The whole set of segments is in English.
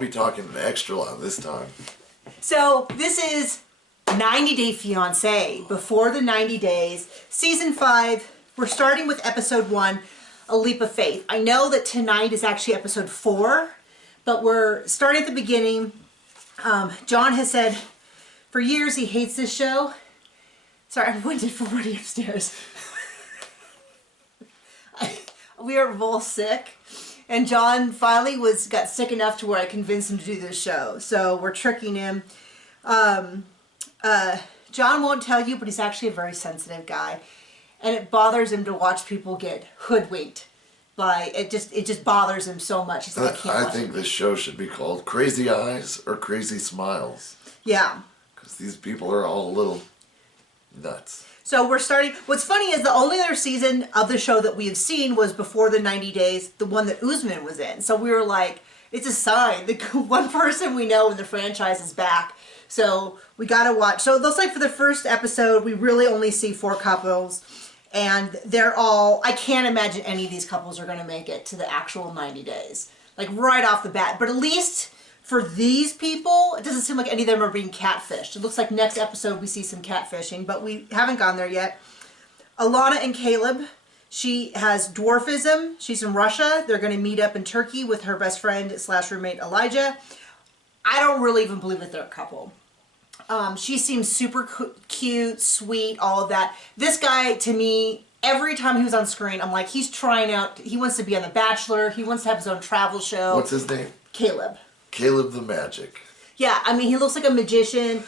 Be talking extra loud this time. So this is 90 Day Fiance, before the 90 days, season 5. We're starting with episode 1, A Leap of Faith. I know that tonight is actually episode 4, but we're starting at the beginning. John has said for years he hates this show. Sorry, I'm winded from running upstairs. We are both sick. And John finally got sick enough to where I convinced him to do this show. So we're tricking him. John won't tell you, but he's actually a very sensitive guy. And it bothers him to watch people get hoodwinked. It just bothers him so much. He's like, I can't watch I think this show should be called Crazy Eyes or Crazy Smiles. Yeah. Because these people are all a little nuts. So we're starting. What's funny is the only other season of the show that we have seen was before the 90 days, the one that Usman was in. So we were like, it's a sign. The one person we know in the franchise is back. So we got to watch. So it looks like for the first episode, we really only see 4 couples. And they're all, I can't imagine any of these couples are going to make it to the actual 90 days. Like right off the bat. But at least for these people, it doesn't seem like any of them are being catfished. It looks like next episode we see some catfishing, but we haven't gone there yet. Alana and Caleb, she has dwarfism. She's from Russia. They're going to meet up in Turkey with her best friend / roommate Elijah. I don't really even believe that they're a couple. She seems super cute, sweet, all of that. This guy, to me, every time he was on screen, I'm like, he's trying out, he wants to be on The Bachelor. He wants to have his own travel show. What's his name? Caleb. Caleb the Magic. Yeah, I mean, he looks like a magician.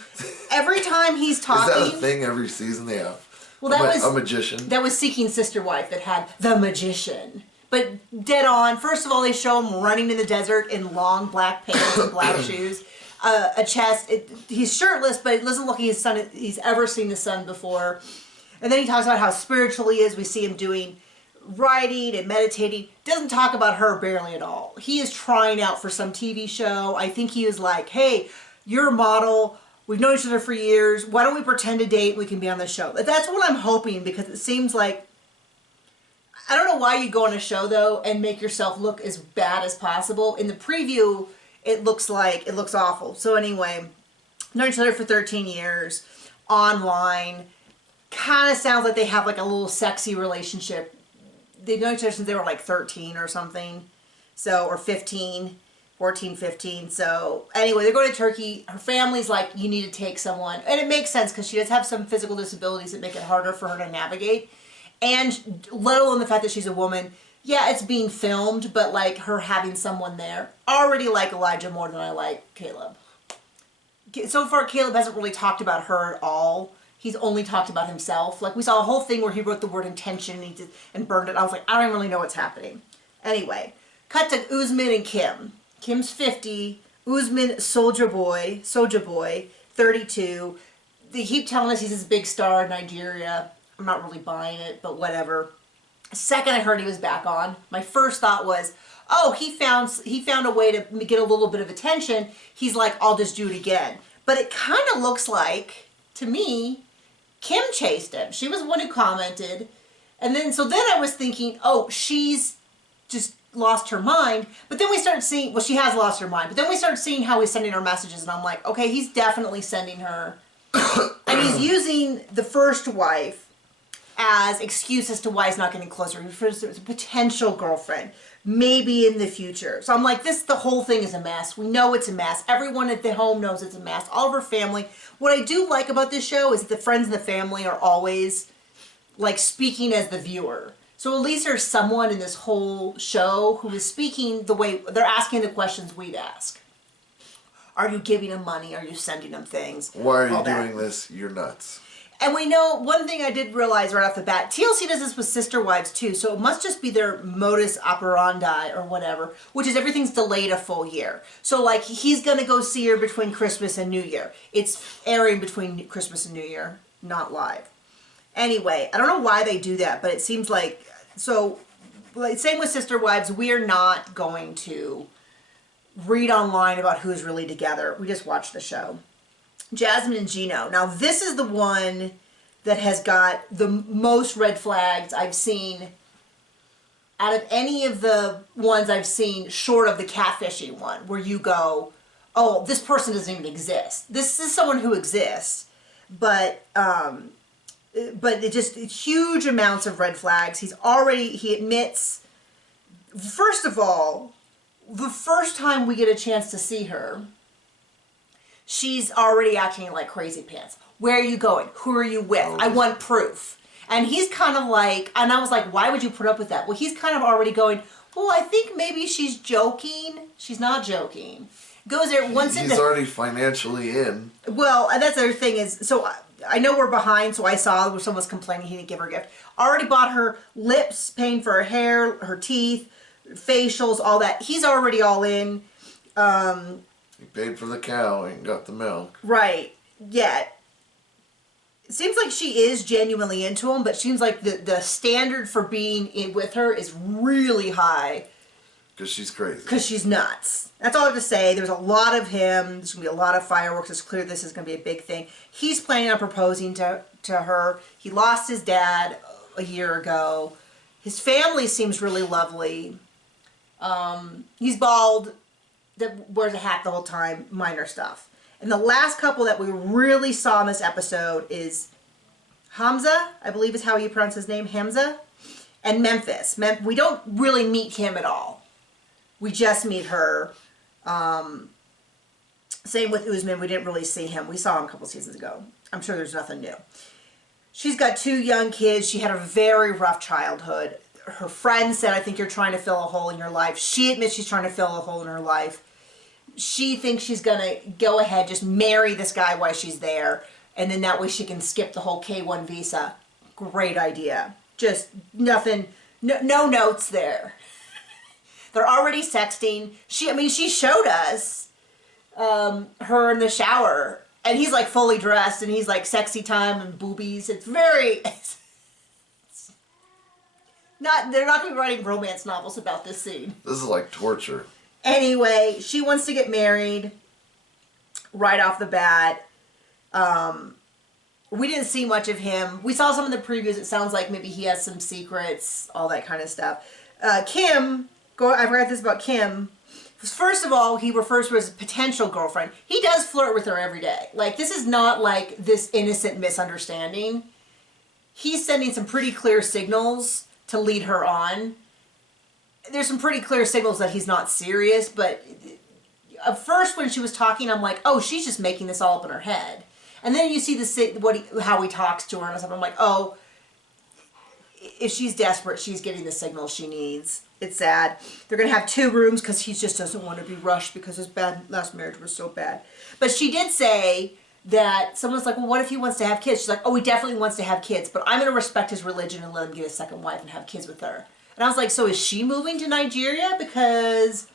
Every time he's talking... Is that a thing every season they have? Well, that was... A magician? That was Seeking Sister Wife that had the magician. But dead on. First of all, they show him running in the desert in long black pants and black shoes. A chest. He's shirtless, but it doesn't look like he's ever seen the sun before. And then he talks about how spiritual he is. We see him doing writing and meditating. Doesn't talk about her barely at all. He is trying out for some TV show. I think he is like, hey, you're a model. We've known each other for years. Why don't we pretend to date? We can be on the show. That's what I'm hoping, because it seems like, I don't know why you go on a show though and make yourself look as bad as possible. In the preview, it looks awful. So anyway, known each other for 13 years, online. Kind of sounds like they have like a little sexy relationship. They've known each other since they were like 13 or something. So, or 15, 14, 15. So anyway, they're going to Turkey. Her family's like, you need to take someone. And it makes sense because she does have some physical disabilities that make it harder for her to navigate. And let alone the fact that she's a woman. Yeah, it's being filmed, but like her having someone there. Already like Elijah more than I like Caleb. So far, Caleb hasn't really talked about her at all. He's only talked about himself. Like we saw a whole thing where he wrote the word intention and burned it. I was like, I don't really know what's happening. Anyway, cut to Usman and Kim. Kim's 50. Usman, Soldier Boy, 32. They keep telling us he's this big star in Nigeria. I'm not really buying it, but whatever. Second I heard he was back on, my first thought was, oh, he found a way to get a little bit of attention. He's like, I'll just do it again. But it kind of looks like, to me, Kim chased him. She was the one who commented. And then, so then I was thinking, oh, she's just lost her mind. But then we started seeing, well, she has lost her mind. But then we started seeing how he's sending her messages. And I'm like, okay, he's definitely sending her. And he's using the first wife as excuse as to why he's not getting closer. He refers to it as a potential girlfriend, maybe in the future. So I'm like, the whole thing is a mess. We know it's a mess. Everyone at the home knows it's a mess. All of her family. What I do like about this show is that the friends and the family are always like speaking as the viewer. So at least there's someone in this whole show who is speaking the way they're asking the questions we'd ask. Are you giving them money? Are you sending them things? Why are you doing this? You're nuts. And we know, one thing I did realize right off the bat, TLC does this with Sister Wives too, so it must just be their modus operandi or whatever, which is everything's delayed a full year. So like, he's going to go see her between Christmas and New Year. It's airing between Christmas and New Year, not live. Anyway, I don't know why they do that, but it seems like, so, like, same with Sister Wives, we're not going to read online about who's really together. We just watch the show. Jasmine and Gino. Now this is the one that has got the most red flags I've seen out of any of the ones I've seen, short of the catfishing one, where you go, oh, this person doesn't even exist. This is someone who exists, but it just huge amounts of red flags. He admits, first of all, the first time we get a chance to see her, she's already acting like crazy pants. Where are you going? Who are you with? I want proof. And he's kind of like, and I was like, why would you put up with that? Well, he's kind of already going, well, I think maybe she's joking. She's not joking. Goes there once He's already financially in. Well, and that's the other thing is, so I know we're behind, so I saw where someone was complaining he didn't give her a gift. Already bought her lips, paying for her hair, her teeth, facials, all that. He's already all in. He paid for the cow and got the milk. Right. Yeah. It seems like she is genuinely into him, but seems like the standard for being in with her is really high. Because she's crazy. Because she's nuts. That's all I have to say. There's a lot of him. There's going to be a lot of fireworks. It's clear this is going to be a big thing. He's planning on proposing to her. He lost his dad a year ago. His family seems really lovely. He's bald. Wears a hat the whole time. Minor stuff. And the last couple that we really saw in this episode is Hamza, I believe is how you pronounce his name, Hamza, and Memphis. We don't really meet him at all. We just meet her. Same with Usman. We didn't really see him. We saw him a couple seasons ago. I'm sure there's nothing new. She's got 2 young kids. She had a very rough childhood. Her friend said, I think you're trying to fill a hole in your life. She admits she's trying to fill a hole in her life. She thinks she's going to go ahead, just marry this guy while she's there. And then that way she can skip the whole K1 visa. Great idea. Just nothing, no notes there. They're already sexting. She showed us her in the shower. And he's like fully dressed and he's like sexy time and boobies. It's very... they're not going to be writing romance novels about this scene. This is like torture. Anyway, she wants to get married right off the bat. We didn't see much of him. We saw some of the previews. It sounds like maybe he has some secrets, all that kind of stuff. Kim, I forgot this about Kim. First of all, he refers to her as a potential girlfriend. He does flirt with her every day. Like, this is not like this innocent misunderstanding. He's sending some pretty clear signals to lead her on. There's some pretty clear signals that he's not serious, but at first when she was talking, I'm like, oh, she's just making this all up in her head. And then you see how he talks to her and stuff. I'm like, oh, if she's desperate, she's getting the signals she needs. It's sad. They're going to have 2 rooms because he just doesn't want to be rushed because his last marriage was so bad. But she did say that someone's like, well, what if he wants to have kids? She's like, oh, he definitely wants to have kids, but I'm going to respect his religion and let him get a second wife and have kids with her. And I was like, so is she moving to Nigeria? Because...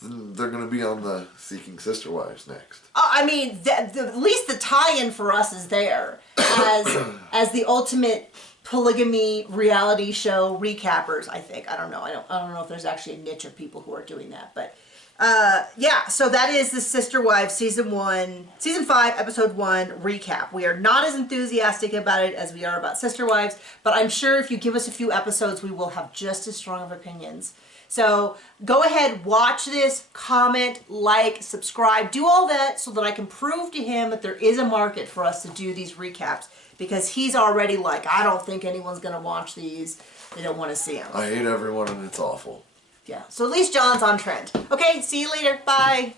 They're going to be on the Seeking Sister Wives next. I mean, at least the tie-in for us is there. As the ultimate polygamy reality show recappers, I think. I don't know. I don't know if there's actually a niche of people who are doing that. But, yeah. So that is the Sister Wives Season 5, Episode 1 recap. We are not as enthusiastic about it as we are about Sister Wives. But I'm sure if you give us a few episodes, we will have just as strong of opinions. So go ahead, watch this, comment, like, subscribe, do all that so that I can prove to him that there is a market for us to do these recaps. Because he's already like, I don't think anyone's going to watch these. They don't want to see them. I hate everyone and it's awful. Yeah, so at least John's on trend. Okay, see you later. Bye.